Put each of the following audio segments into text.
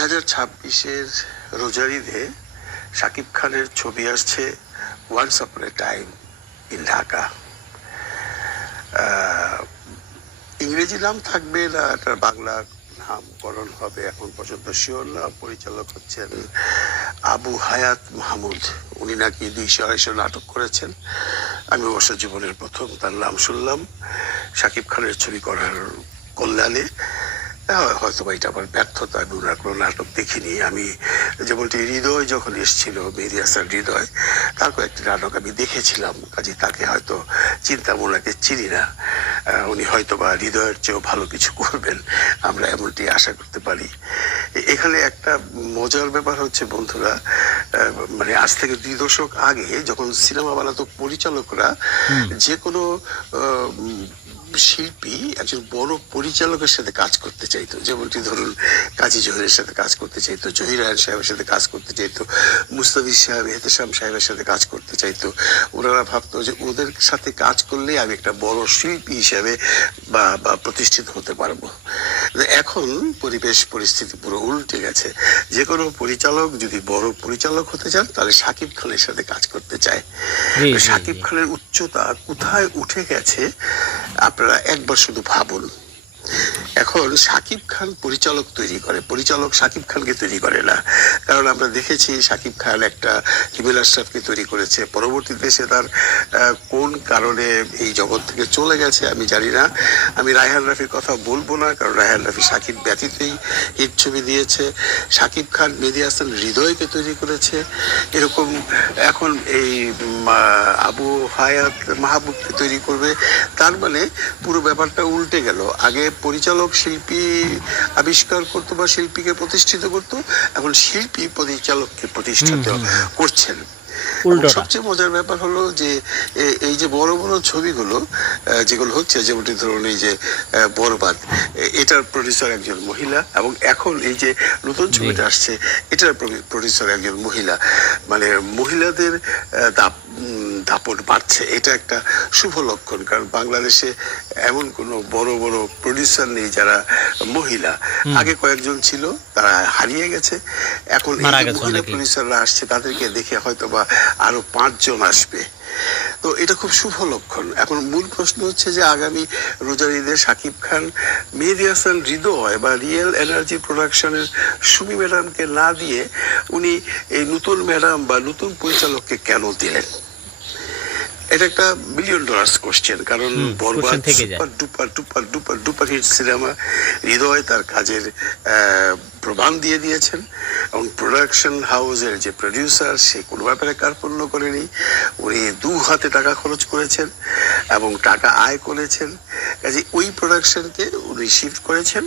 2026-এর রোজার ঈদে শাকিব খানের ছবি আসছে once upon A time in Dhaka. ইংরেজি নাম থাকবে না একটা বাংলা নামকরণ হবে এখন পর্যন্ত শিওর না। পরিচালক হচ্ছেন আবু হায়াত মাহমুদ। উনি নাকি 200-250 নাটক করেছেন। আমি অবশ্য জীবনের প্রথম তার নাম শুনলাম শাকিব খানের ছবি করার কল্যাণে। হয়তো বা এটা আমার ব্যর্থতা, আমি ওনার কোনো নাটক দেখিনি। আমি যেমনটি হৃদয় যখন এসেছিল, মেহেদী হাসান হৃদয়, তার কয়েকটি নাটক আমি দেখেছিলাম, কাজে তাকে হয়তো চিন্তা ওনাকে চিনি না। উনি হয়তো বা হৃদয়ের চেয়েও ভালো কিছু করবেন, আমরা এমনটি আশা করতে পারি। এখানে একটা মজার ব্যাপার হচ্ছে বন্ধুরা, মানে আজ থেকে 2 দশক আগে যখন সিনেমা বানাতো পরিচালকরা, যে কোনো শিল্পী একজন বড় পরিচালকের সাথে কাজ করতে চাইতো। যেমনটি ধরুন কাজী জহিরের সাথে কাজ করতে চাইতো, জহির রায়হান সাহেবের সাথে কাজ করতে চাইতো, মুস্তাফিজ সাহেব, এহতেশাম সাহেবের সাথে কাজ করতে চাইতো। ওনারা ভাবতো যে ওদের সাথে কাজ করলে আমি একটা বড় শিল্পী হিসেবে বা প্রতিষ্ঠিত হতে পারবো। এখন পরিবেশ পরিস্থিতি পুরো উল্টে গেছে। যে কোনো পরিচালক যদি বড় পরিচালক হতে চান তাহলে শাকিব খানের সাথে কাজ করতে চায়। শাকিব খানের উচ্চতা কোথায় উঠে গেছে আপনারা একবার শুধু ভাবুন। এখন শাকিব খান পরিচালক তৈরি করে, পরিচালক শাকিব খানকে তৈরি করে না। কারণ আমরা দেখেছি শাকিব খান একটা হিমেল আশরাফকে তৈরি করেছে, পরবর্তীতে সে তার কোন কারণে এই জগৎ থেকে চলে গেছে আমি জানি না। আমি রায়হান রাফির কথা বলবো না, কারণ রায়হান রাফি শাকিব ব্যতীতই হিট ছবি দিয়েছে। শাকিব খান মেহেদী হাসান হৃদয়কে তৈরি করেছে, এরকম এখন এই আবু হায়াত মাহবুবকে তৈরি করবে। তার মানে পুরো ব্যাপারটা উল্টে গেল। আগে পরিচালক শিল্পী আবিষ্কার করতো বা শিল্পীকে প্রতিষ্ঠিত করতো, এখন শিল্পী পরিচালককে প্রতিষ্ঠিত করছেন। সবচেয়ে মজার ব্যাপার হলো যে এই যে বড় বড় ছবিগুলো যেগুলো হচ্ছে, যেমনটি ধরুন এই যে বরবাদ, এটার প্রডিউসার একজন মহিলা, এবং এখন এই যে নতুন ছবিটা আসছে এটার প্রডিউসার একজন মহিলা। মানে মহিলাদের দাপট বাড়ছে, এটা একটা শুভ লক্ষণ। কারণ বাংলাদেশে এমন কোনো বড় বড় প্রডিউসার নেই যারা মহিলা। আগে কয়েকজন ছিল, তারা হারিয়ে গেছে। এখন মহিলা প্রডিউসাররা আসছে, তাদেরকে দেখে হয়তো বা আরো 5 জন আসবে। তো এটা খুব শুভ লক্ষণ। এখন মূল প্রশ্ন হচ্ছে যে আগামী রোজার ঈদে শাকিব খান মেহেদী হাসান হৃদয় বা রিয়েল এনার্জি প্রোডাকশনের সুমি ম্যাডামকে না দিয়ে উনি এই নতুন ম্যাডাম বা নতুন পরিচালককে কেন দিলেন? এটা একটা $1 মিলিয়ন কোশ্চেন। কারণ Borbaad super duper duper duper duper hit সিনেমা। হৃদয় তার কাজের প্রমাণ দিয়ে দিয়েছেন, এবং প্রোডাকশন হাউসের যে প্রডিউসার সে কোনো ব্যাপারে কার্পণ্য করেনি। উনি 2 হাতে টাকা খরচ করেছেন এবং টাকা আয় করেছেন। কাজে ওই প্রোডাকশনকে উনি শিফট করেছেন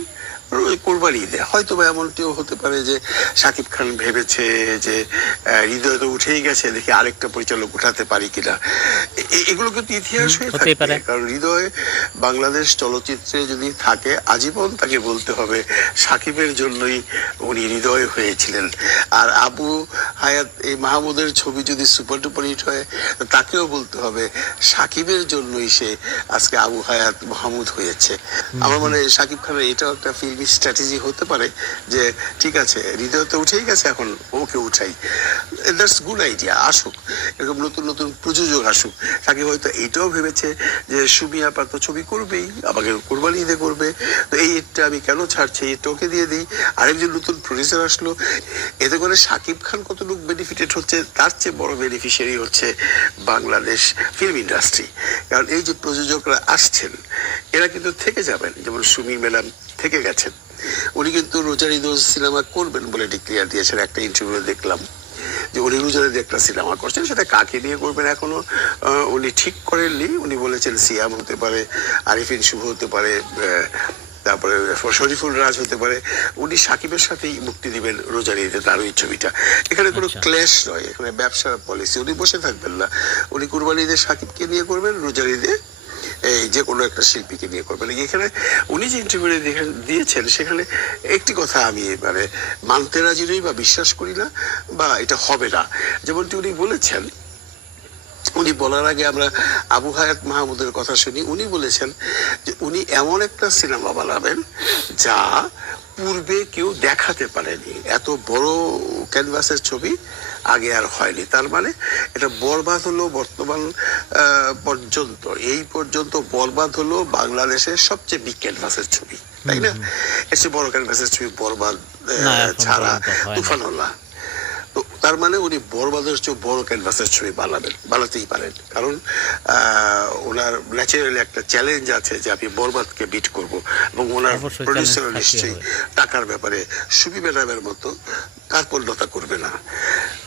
কোরবানি ঈদে। হয়তো বা এমনটিও হতে পারে যে শাকিব খান ভেবেছে যে হৃদয় তো উঠেই গেছে, দেখি আরেকটা পরিচালক উঠাতে পারি কিনা। এগুলো কিন্তু ইতিহাস হয়ে থাকে। কারণ হৃদয় বাংলাদেশ চলচ্চিত্রে যদি থাকে আজীবন, তাকে বলতে হবে শাকিবের জন্যই উনি হৃদয় হয়েছিলেন। আর আবু হায়াত এই মাহমুদের ছবি যদি সুপার ডুপার হিট হয়, তাকেও বলতে হবে শাকিবের জন্যই সে আজকে আবু হায়াত মাহমুদ হয়েছে। আমার মনে হয় শাকিব খানের এটাও একটা ফিল্মি স্ট্র্যাটেজি হতে পারে যে ঠিক আছে হৃদয় তো উঠেই গেছে, এখন ওকে উঠাই। দ্যাটস গুড আইডিয়া, আসুক এরকম নতুন নতুন প্রযোজক আসুক। শাকিব হয়তো এইটাও ভেবেছে যে সুমি আপা তো ছবি করবেই, আমাকে কোরবানি ঈদে করবে, তো এই ঈদটা আমি কেন ছাড়ছি, এটা ওকে দিয়ে দিই। আরেকজন নতুন প্রডিউসার আসলো, এতে করে শাকিব খান কতটুকু বেনিফিটেড হচ্ছে, তার চেয়ে বড় বেনিফিশিয়ারি হচ্ছে বাংলাদেশ ফিল্ম ইন্ডাস্ট্রি। কারণ এই যে প্রযোজকরা আসছেন এরা কিন্তু থেকে যাবেন। যেমন সুমি ম্যাডাম থেকে গেছেন, উনি কিন্তু রোজার ঈদ সিনেমা করবেন বলে ডিক্লেয়ার দিয়েছেন। একটা ইন্টারভিউ দেখলাম যে উনি রোজার ঈদে একটা সিনেমা করছেন, সেটা কাকে নিয়ে করবেন এখনো উনি ঠিক করেননি। উনি বলেছেন সিয়াম হতে পারে, আরিফিন শুভ হতে পারে, তারপরে শরীফুল রাজ হতে পারে। উনি সাকিবের সাথেই মুক্তি দিবেন রোজার ঈদে তার ওই ছবিটা। এখানে কোনো ক্ল্যাশ নয়, এখানে ব্যবসার পলিসি। উনি বসে থাকবেন না, উনি কুরবানি ঈদে সাকিবকে নিয়ে করবেন, রোজার ঈদে এই যে কোনো একটা শিল্পীকে নিয়ে করবেন। এখানে উনি যে ইন্টারভিউ দিয়েছেন সেখানে একটি কথা আমি এবারে মানতে রাজি নই বা বিশ্বাস করি না, বা এটা হবে না। যেমনটি উনি বলেছেন, উনি বলার আগে আমরা আবু হায়াত মাহমুদের কথা শুনি। উনি বলেছেন যে উনি এমন একটা সিনেমা বানাবেন যা পূর্বে কেউ দেখাতে পারেনি। এত বড় ক্যানভাসের ছবি আগে আর হয়নি। তার মানে এটা বরবাদ হলো বর্তমান পর্যন্ত, এই পর্যন্ত বরবাদ হলো বাংলাদেশের সবচেয়ে বিগ ক্যানভাসের ছবি, তাই না? এর চেয়ে বড় ক্যানভাসের ছবি বরবাদ ছাড়া তুফানওয়ালা। তো তার মানে উনি বরবাদের চেয়ে বড় ক্যানভাসের ছবি বানাতেই পারেন, কারণ ওনার ন্যাচারালি একটা চ্যালেঞ্জ আছে যে আমি বরবাদকে বিট করব, এবং ওনার প্রডিউসার নিশ্চয়ই টাকার ব্যাপারে সুবি ম্যাডামের মতো কার্পণ্যতা করবে না।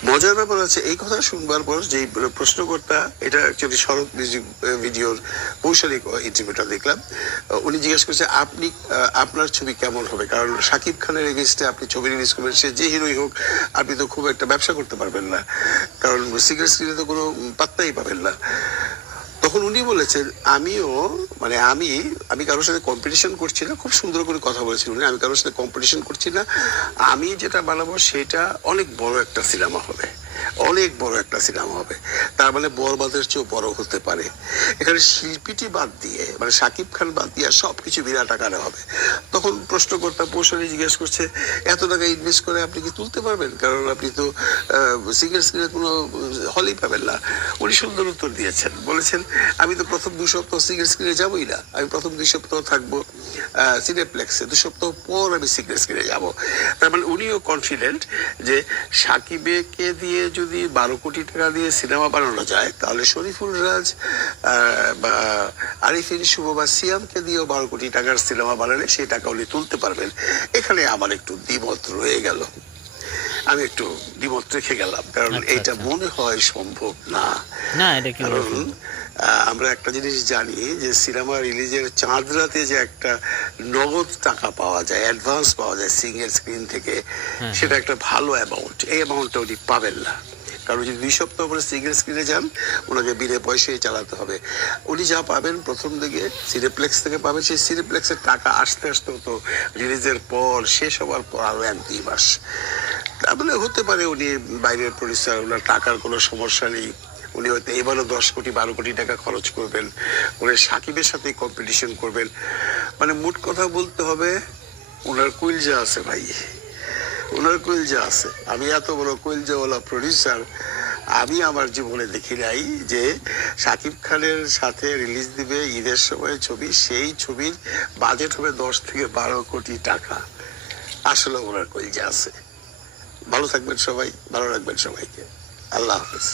মজার ব্যাপার আছে, এই কথা শুনবার পর যে প্রশ্নকর্তা, এটা অ্যাকচুয়ালি শরৎ মিউজিক ভিডিওর কৌশলিক ইন্টারভিউটা দেখলাম, উনি জিজ্ঞেস করছে আপনি আপনার ছবি কেমন হবে, কারণ শাকিব খানের এগেইনস্টে আপনি ছবি রিলিজ করবেন, সে যে হিরোই হোক আপনি তো খুব একটা ব্যবসা করতে পারবেন না, কারণ সিঙ্গেল স্ক্রিনে তো কোনো পাত্তাই পাবেন না। তখন উনি বলেছেন আমি কারোর সাথে কম্পিটিশন করছি না, খুব সুন্দর করে কথা বলেছেন উনি, আমি কারোর সাথে কম্পিটিশন করছি না, আমি যেটা বানাবো সেটা অনেক বড় একটা সিনেমা হবে, অনেক বড় একটা সিনেমা হবে। তার মানে বরবাদের চেয়েও বড় হতে পারে। এখানে শিল্পীটি বাদ দিয়ে, মানে শাকিব খান বাদ দিয়ে সবকিছু বিরাট আকারে হবে। তখন প্রশ্নকর্তা কৌশলী জিজ্ঞেস করছে এত টাকা ইনভেস্ট করে আপনি কি তুলতে পারবেন, কারণ আপনি তো সিঙ্গেল স্ক্রিনে কোনো হলই পাবেন না। উনি সুন্দর উত্তর দিয়েছেন, বলেছেন আমি তো প্রথম 2 সপ্তাহ সিঙ্গেল স্ক্রিনে যাবোই না, আমি প্রথম 2 সপ্তাহ থাকবো সিনেপ্লেক্সে, 2 সপ্তাহ পর আমি সিঙ্গেল স্ক্রিনে যাবো। তার মানে উনিও কনফিডেন্ট যে সাকিবকে দিয়ে যদি 12 কোটি টাকা দিয়ে সিনেমা বানানো যায়, তাহলে শরীফুল রাজ বা আরিফিন শুভ বা সিয়ামকে দিয়েও 12 কোটি টাকার সিনেমা বানালে সেই টাকা উনি তুলতে পারবেন। এখানে আমার একটু দ্বিমত রয়ে গেল, আমি একটু দ্বিমত রেখে গেলাম, কারণ এটা মনে হয় সম্ভব না। কারণ আমরা একটা জিনিস জানি যে সিনেমা রিলিজের চাঁদ রাতে যে একটা নগদ টাকা পাওয়া যায়, অ্যাডভান্স পাওয়া যায় সিঙ্গেল স্ক্রিন থেকে, সেটা একটা ভালো অ্যামাউন্ট। এই অ্যামাউন্টটা উনি পাবেন না, কারণ যদি 2 সপ্তাহ পরে সিঙ্গেল স্ক্রিনে যান ওনাকে বিনা পয়সায় চালাতে হবে। উনি যা পাবেন প্রথম দিকে সিনেপ্লেক্স থেকে পাবেন, সেই সিনেপ্লেক্সের টাকা আসতে আসতে হতো রিলিজের পর, শেষ হওয়ার পর আরো 1-2 মাস। তাহলে হতে পারে উনি বাইরের প্রডিউসার, ওনার টাকার কোনো সমস্যা নেই, উনি হয়তো এবারও 10 কোটি 12 কোটি টাকা খরচ করবেন, উনি সাকিবের সাথে কম্পিটিশন করবেন। মানে মোট কথা বলতে হবে ওনার কুইলজা আছে ভাই, ওনার কুইলজা আছে। আমি এত বড় কুইলজাওয়ালা প্রডিউসার আমি আমার জীবনে দেখি নাই, যে শাকিব খানের সাথে রিলিজ দিবে ঈদের সময় ছবি, সেই ছবির বাজেট হবে 10 থেকে 12 কোটি টাকা। আসলে ওনার কুইলজা আছে। ভালো থাকবেন সবাই, ভালো রাখবেন সবাইকে। আল্লাহ হাফেজ।